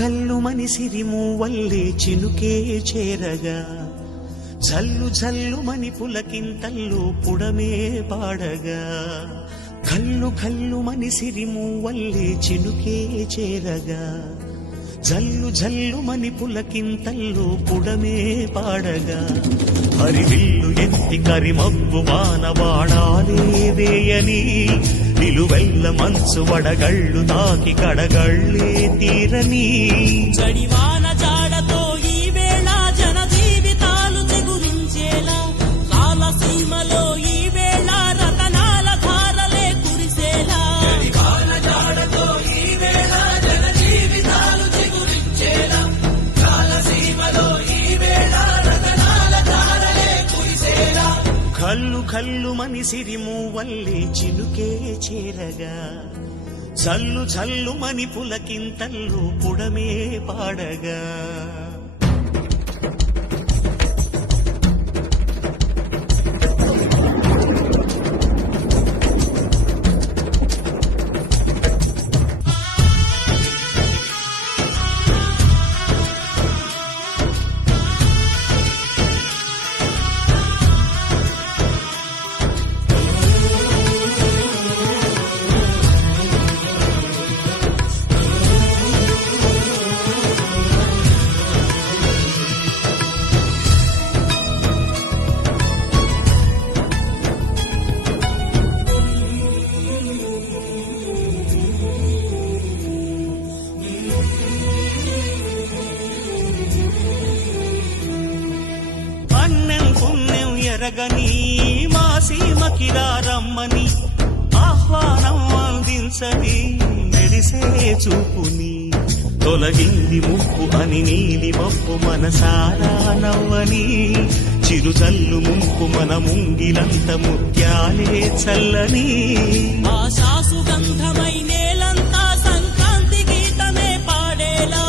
కల్లు మని సిరిమూవల్లే చినుకే చేరగా జల్లు జల్లు మని పులకింతల్లు పుడమే పాడగా కల్లు కల్లు మని సిరిమూవల్లే చినుకే చేరగా జల్లు జల్లు మని పులకింతల్లు పుడమే పాడగా హరివిల్లు ఎత్తి కరిమబ్బు వానవాడాలే వేయని నిలువెల్ల మంచు వడగళ్ళు తాకి కడగళ్ళే తీరని జడివాన జాడతో ఈ వేళ జన జీవితాలు చిగురించేలా కాలసీమలో ఈ వేళ రతనాల ధారలే కురిసేలా జడివాన జాడతో ఈ వేళ జన జీవితాలు చిగురించేలా కాలసీమలో ఈ వేళ రతనాల ధారలే కురిసేలా కల్లు కల్లు మని సిరిమూవల్లే చినుకే చేరగా జల్లు జల్లు మని పులకింతల్లు పుడమే పాడగా ఎరగని మా సీమకిరా రమ్మని ఆహ్వానం అందించని మెరిసే చూపుని తొలగింది ముప్పు అని నీలి మప్పు మనసారా నవ్వని చిరుజల్లు ముంపు మన ముంగిలంత ముత్యాలే చల్లని ఆశాసు గంధమై నేలంతా సంక్రాంతి గీతమే పాడేలా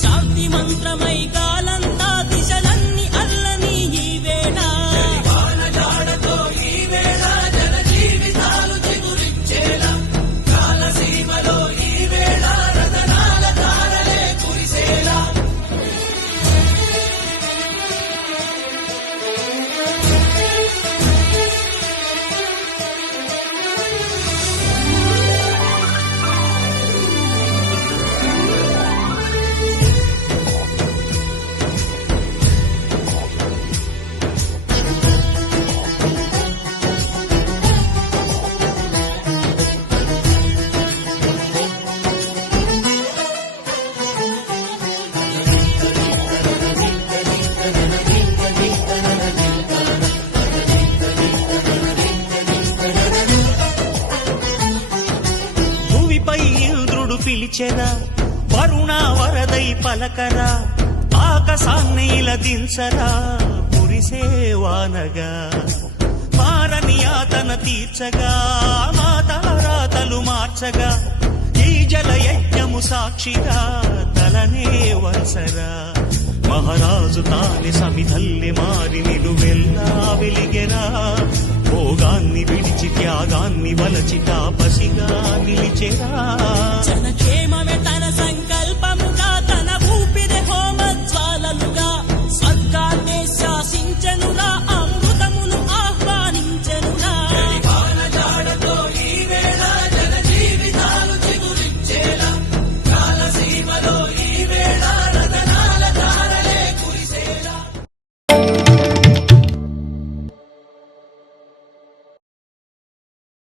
శాంతి మంత్రమై గాలంతా దిశలన్నీ అల్లని ఈ వేళ పిలిచెరా వరుణ వరదై పలకరా ఆకాశాన్ని దించరా కురిసేవానగా మారని ఆతన తీర్చగా మా తలరాతలు మార్చగా ఈ జల యజ్ఞము సాక్షిగా తలనే వలసరా మహారాజు తాని సమిధల్లి మారి నిలువెల్లా వెలిగెరా భోగాన్ని విడిచి త్యాగాన్ని వలచి తాపసిగా నిలిచెరా జనక్షేమమే తన